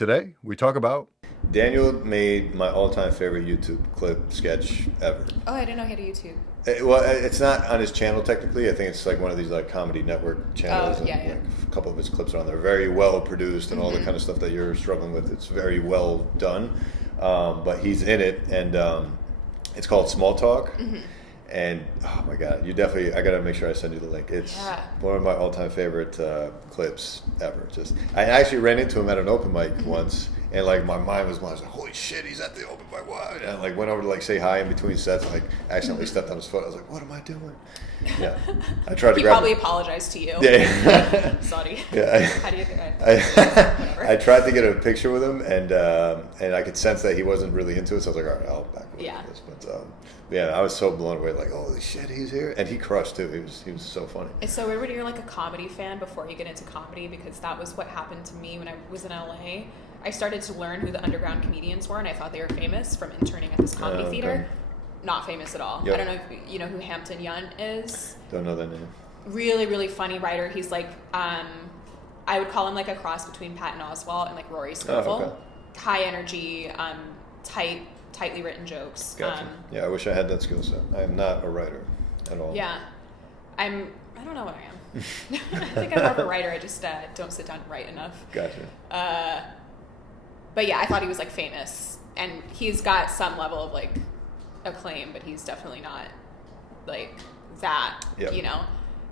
Today, we talk about. Daniel made my all-time favorite YouTube clip sketch ever. Oh, I didn't know he had a YouTube. Well, it's not on his channel technically. I think it's like one of these like comedy network channels. Oh, yeah, and yeah. Like, a couple of his clips are on there. Very well produced and all the kind of stuff that you're struggling with. It's very well done. But he's in it, and it's called Small Talk. And oh my God, I gotta make sure I send you the link. It's one of my all-time favorite clips ever. I actually ran into him at an open mic once, and like my mind was like, holy shit, he's at the open mic. Wow. And I like went over to like say hi in between sets, and like accidentally stepped on his foot. I was like, what am I doing? Yeah, I tried to. He grab probably him. apologized to you. Yeah. Sorry. Yeah. How do you think I tried to get a picture with him, and I could sense that he wasn't really into it. So I was like, all right, I'll back away from this. But yeah, I was so blown away. Like, holy shit, he's here, and he crushed too. He was so funny. It's so weird when you're like a comedy fan before you get into comedy, because that was what happened to me when I was in LA. I started to learn who the underground comedians were, and I thought they were famous from interning at this comedy theater. Not famous at all. Yep. I don't know if you know who Hampton Yunt is. Don't know that name. Really, really funny writer. He's like, I would call him like a cross between Patton Oswalt and like Rory Scovel. Oh, okay. High energy, tightly written jokes. Gotcha. Yeah, I wish I had that skill set. I am not a writer at all. Yeah, I don't know what I am. I think I'm more of a writer. I just don't sit down and write enough. Gotcha. But yeah, I thought he was like famous, and he's got some level of like acclaim, but he's definitely not like that, you know.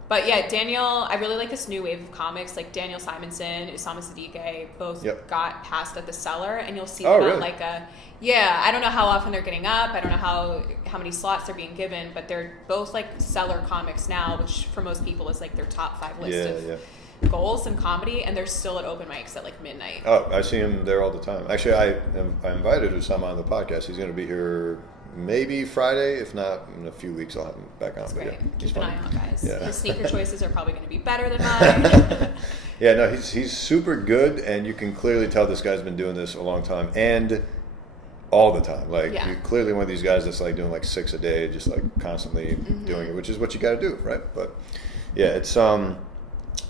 But yeah, Daniel, I really like this new wave of comics, like Daniel Simonson, Usama Siddiqui, both got passed at the Cellar, and you'll see them on like I don't know how often they're getting up, I don't know how many slots they're being given, but they're both like Cellar comics now, which for most people is like their top 5 list of goals in comedy, and they're still at open mics at like midnight. Oh, I see him there all the time. Actually, I invited Usama on the podcast. He's going to be here maybe Friday, if not in a few weeks. I'll have him back on. That's great. Yeah, keep an eye out, guys. Yeah. His sneaker choices are probably going to be better than mine. Yeah, no, he's super good, and you can clearly tell this guy's been doing this a long time and all the time. Like, you're clearly one of these guys that's like doing like 6 a day, just like constantly doing it, which is what you got to do, right? But yeah, it's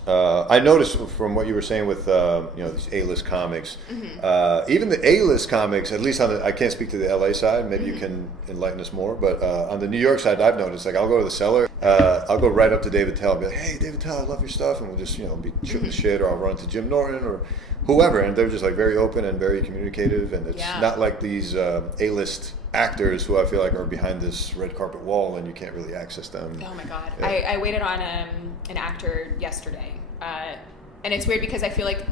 I noticed from what you were saying with these A-list comics, even the A-list comics, at least I can't speak to the LA side. Maybe you can enlighten us more. But on the New York side, I've noticed like I'll go to the Cellar, I'll go right up to David Tell and be like, "Hey, David Tell, I love your stuff," and we'll just be shooting shit, or I'll run to Jim Norton or whoever, and they're just like very open and very communicative, and it's not like these A-list actors who I feel like are behind this red carpet wall and you can't really access them. Oh my God. Yeah. I waited on an actor yesterday. And it's weird because I feel like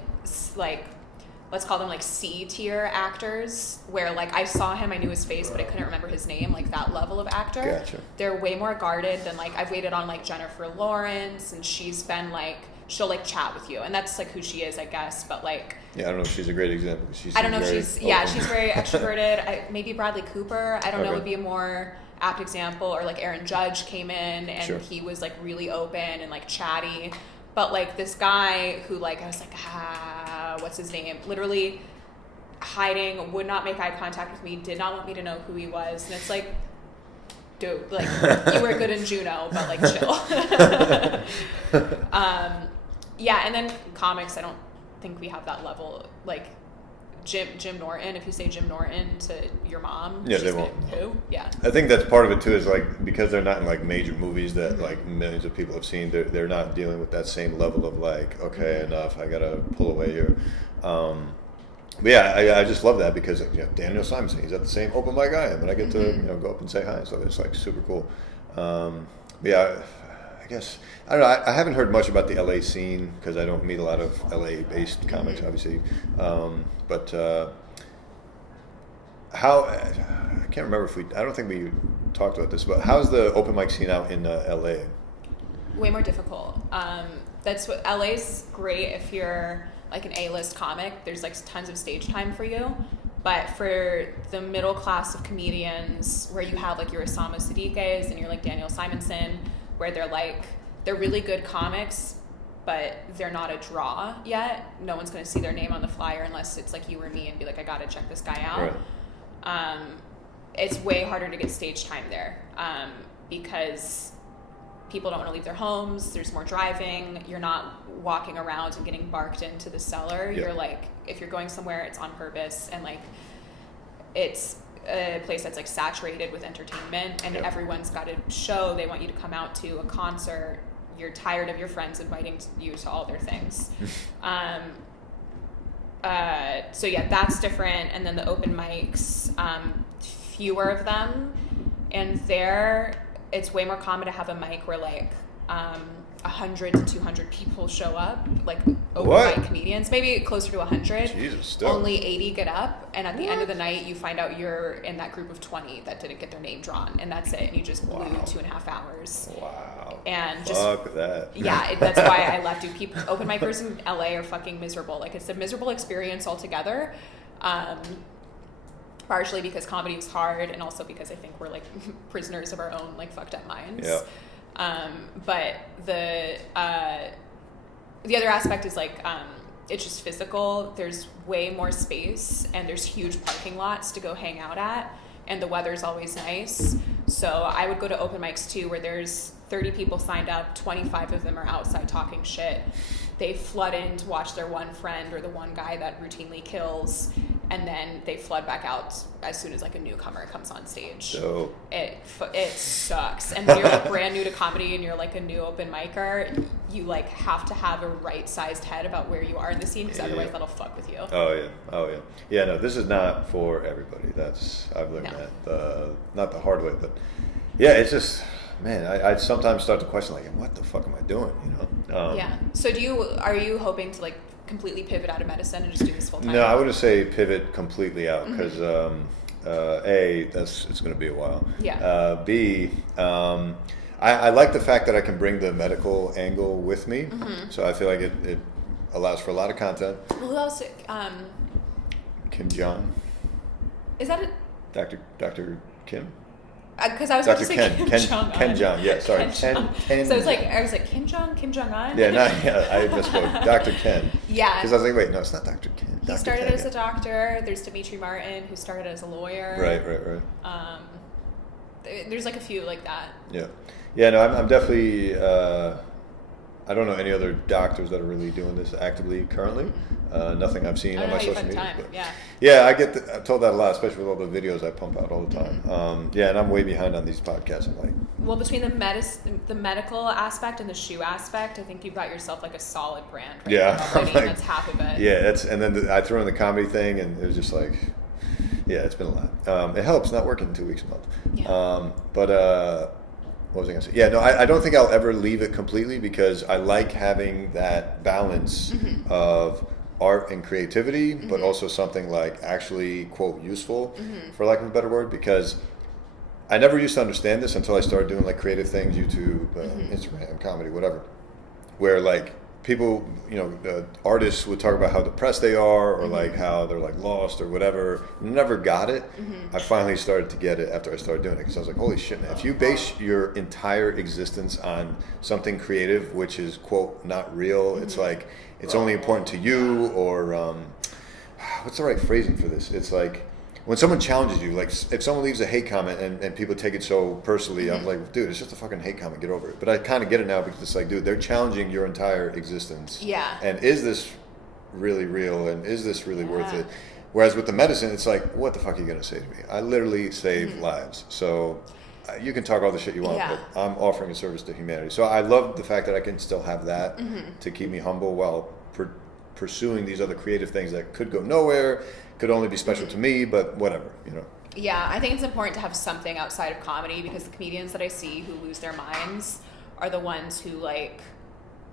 let's call them like C-tier actors, where like I saw him, I knew his face, but I couldn't remember his name, like that level of actor. Gotcha. They're way more guarded than like I've waited on like Jennifer Lawrence, and she's been like, she'll like chat with you, and that's like who she is, I guess, but like I don't know if she's a great example. I don't know if she's she's very extroverted. Maybe Bradley Cooper, I don't know, would be a more apt example, or like Aaron Judge came in and he was like really open and like chatty. But like this guy who like I was like, what's his name? Literally hiding, would not make eye contact with me, did not want me to know who he was. And it's like, dude, like you were good in Juno, but like chill. And then comics, I don't think we have that level. Like Jim Norton, if you say Jim Norton to your mom, they won't. Who? Yeah. I think that's part of it too, is like because they're not in like major movies that like millions of people have seen, they're not dealing with that same level of like, okay, enough, I gotta pull away here. But yeah, I just love that because Daniel Simonson, he's at the same open mic I am, and I get to go up and say hi, so it's like super cool. I guess I don't know. I haven't heard much about the LA scene because I don't meet a lot of LA-based comics, obviously. But how I can't remember if I don't think we talked about this, but how's the open mic scene out in LA? Way more difficult. That's what LA's great if you're like an A-list comic. There's like tons of stage time for you. But for the middle class of comedians, where you have like your Osama Siddiquis and you're like Daniel Simonson, where they're really good comics, but they're not a draw yet. No one's going to see their name on the flyer unless it's like you or me and be like, I got to check this guy out. Right. It's way harder to get stage time there because people don't want to leave their homes. There's more driving. You're not walking around and getting barked into the cellar. You're like, if you're going somewhere, it's on purpose, and like it's a place that's like saturated with entertainment, and everyone's got a show they want you to come out to, a concert. You're tired of your friends inviting you to all their things. So yeah, that's different. And then the open mics, fewer of them, and there it's way more common to have a mic where like 100 to 200 people show up, like open mic comedians, maybe closer to 100. Jesus, still. Only 80 get up, and at the end of the night you find out you're in that group of 20 that didn't get their name drawn, and that's it, and you just blew 2.5 hours. Wow. And just fuck that. Yeah, that's why I left. People, open micers in LA are fucking miserable. Like, it's a miserable experience altogether. Partially because comedy is hard, and also because I think we're like prisoners of our own like fucked up minds. Yeah. But the other aspect is like it's just physical. There's way more space, and there's huge parking lots to go hang out at, and the weather's always nice. So I would go to open mics too, where there's 30 people signed up, 25 of them are outside talking shit. They flood in to watch their one friend or the one guy that routinely kills, and then they flood back out as soon as like a newcomer comes on stage. So it sucks. And when you're like brand new to comedy and you're like a new open micer, you like have to have a right-sized head about where you are in the scene, because otherwise that'll fuck with you. Oh yeah. Yeah, no, this is not for everybody. I've learned that. Not the hard way, but yeah, it's just, man, I sometimes start to question, like, what the fuck am I doing, you know? Yeah. So are you hoping to, like, completely pivot out of medicine and just do this full time? No, I wouldn't say pivot completely out, because, A, it's going to be a while. Yeah. B, I like the fact that I can bring the medical angle with me, so I feel like it allows for a lot of content. Well, who else? Kim Jong. Is that Dr. Kim? Because I was about to say Ken Jong. Yeah, sorry. Ken. So I was like Kim Jong-un? Yeah, I misspoke. Dr. Ken. Yeah. Because I was like, wait, no, it's not Dr. Ken. He started as a doctor. There's Dimitri Martin, who started as a lawyer. Right. There's like a few like that. Yeah. Yeah, no, I'm definitely... I don't know any other doctors that are really doing this actively currently. Nothing I've seen on my social media. But yeah, I'm told that a lot, especially with all the videos I pump out all the time. Yeah, and I'm way behind on these podcasts. I'm like, well, between the medical aspect and the shoe aspect, I think you've got yourself like a solid brand. Right? Yeah, already, like, that's half of it. Yeah, and then I threw in the comedy thing, and it was just like, yeah, it's been a lot. It helps not working 2 weeks a month. Yeah. What was I going to say? Yeah, no, I don't think I'll ever leave it completely, because I like having that balance of art and creativity, but also something like actually, quote, useful, for lack of a better word, because I never used to understand this until I started doing like creative things, YouTube, Instagram, comedy, whatever, where like people, artists would talk about how depressed they are, or like how they're like lost or whatever. Never got it. I finally started to get it after I started doing it, because I was like, holy shit, man, if you base your entire existence on something creative, which is, quote, not real, it's like, it's only important to you, or what's the right phrasing for this? It's like, when someone challenges you, like if someone leaves a hate comment and people take it so personally, I'm like, dude, it's just a fucking hate comment, get over it. But I kind of get it now, because it's like, dude, they're challenging your entire existence. Yeah. And is this really real, and is this really worth it? Whereas with the medicine, it's like, what the fuck are you going to say to me? I literally save lives. So you can talk all the shit you want, but I'm offering a service to humanity. So I love the fact that I can still have that to keep me humble while pursuing these other creative things that could go nowhere, could only be special to me, but whatever, Yeah, I think it's important to have something outside of comedy, because the comedians that I see who lose their minds are the ones who like,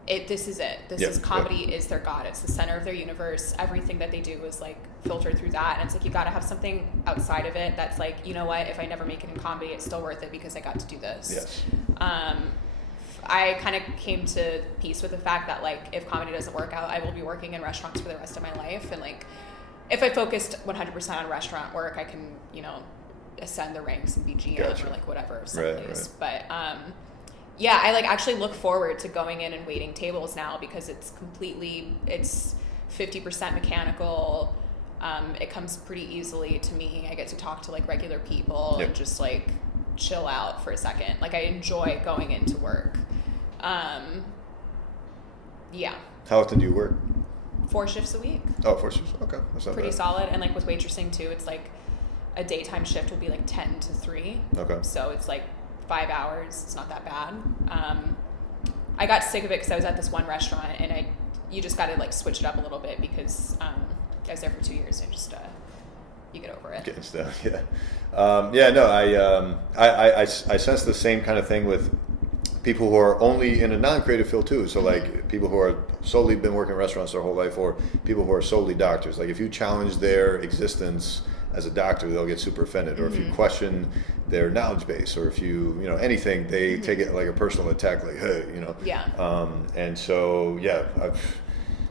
this is it. This is comedy is their god. It's the center of their universe. Everything that they do is like filtered through that, and it's like, you got to have something outside of it that's like, you know what, if I never make it in comedy, it's still worth it because I got to do this. Yes. I kind of came to peace with the fact that like, if comedy doesn't work out, I will be working in restaurants for the rest of my life, and like, if I focused 100% on restaurant work, I can, ascend the ranks and be GM or like whatever someplace. Right. But yeah, I like actually look forward to going in and waiting tables now, because it's 50% mechanical. It comes pretty easily to me. I get to talk to like regular people and just like chill out for a second. Like I enjoy going into work. Yeah. How often do you work? 4 shifts a week. Oh, 4 shifts. Okay, that's not pretty bad. Solid. And like with waitressing too, it's like a daytime shift will be like 10 to 3. Okay. So it's like 5 hours. It's not that bad. I got sick of it because I was at this one restaurant, and you just got to like switch it up a little bit because I was there for 2 years, and just you get over it. Getting stuff, yeah. I sense the same kind of thing with people who are only in a non-creative field too. So like people who are solely been working in restaurants their whole life, or people who are solely doctors. Like if you challenge their existence as a doctor, they'll get super offended. Or if you question their knowledge base, or if you anything, they take it like a personal attack, like, hey, Yeah. And so, yeah,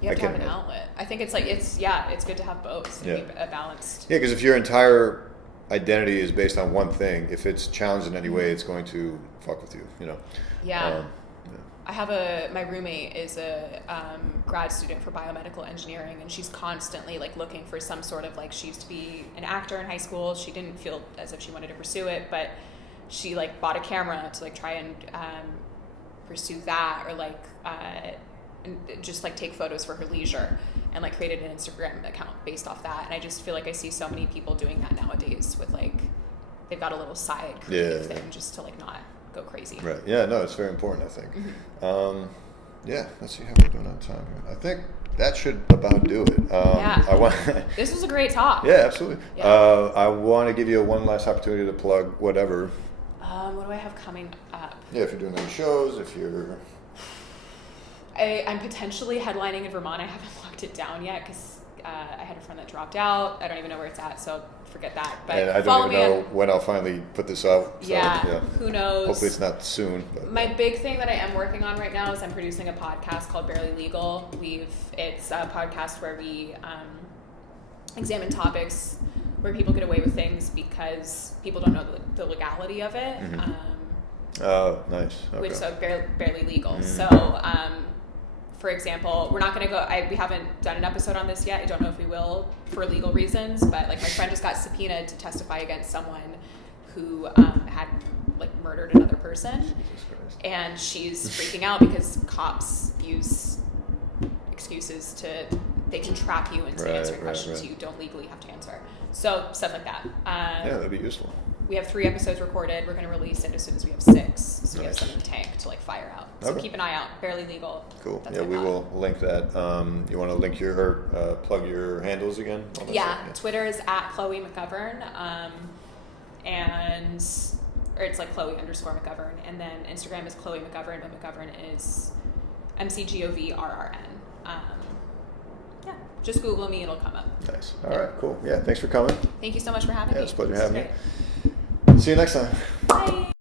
you have to have an outlet. I think it's good to have both and be balanced. Yeah, because if your entire identity is based on one thing, if it's challenged in any way, it's going to fuck with you, Yeah. I have my roommate is a grad student for biomedical engineering, and she's constantly like looking for some sort of like, she used to be an actor in high school. She didn't feel as if she wanted to pursue it, but she like bought a camera to like try and pursue that, or like and just like take photos for her leisure, and like created an Instagram account based off that. And I just feel like I see so many people doing that nowadays with like, they've got a little side creative thing just to like not go crazy. Right. Yeah, no, it's very important, I think. Let's see how we're doing on time here. I think that should about do it. This was a great talk. Yeah, absolutely. Yeah. I want to give you one last opportunity to plug whatever. What do I have coming up? Yeah, if you're doing any shows, if you're... I'm potentially headlining in Vermont. I haven't locked it down yet because I had a friend that dropped out. I don't even know where it's at, so forget that. But and I don't even know when I'll finally put this out. So, who knows? Hopefully it's not soon. But, my big thing that I am working on right now is I'm producing a podcast called Barely Legal. It's a podcast where we examine topics where people get away with things because people don't know the legality of it. Oh, nice. Okay. Which is barely legal. So, for example, we're not going to go, we haven't done an episode on this yet. I don't know if we will for legal reasons, but like my friend just got subpoenaed to testify against someone who had like murdered another person. And she's freaking out because cops use excuses they can trap you into answering questions you don't legally have to answer. So stuff like that. That'd be useful. We have 3 episodes recorded. We're going to release it as soon as we have 6. So we have some in the tank to like fire out. So keep an eye out. Barely Legal. Cool. That's we will link that. You want to link plug your handles again? Twitter is at Chloe McGovern. Or it's like Chloe_McGovern. And then Instagram is Chloe McGovern, but McGovern is McGovrn. Just Google me, it'll come up. Nice. All right, cool. Yeah, thanks for coming. Thank you so much for having me. Yeah, it's a pleasure having you. See you next time. Bye.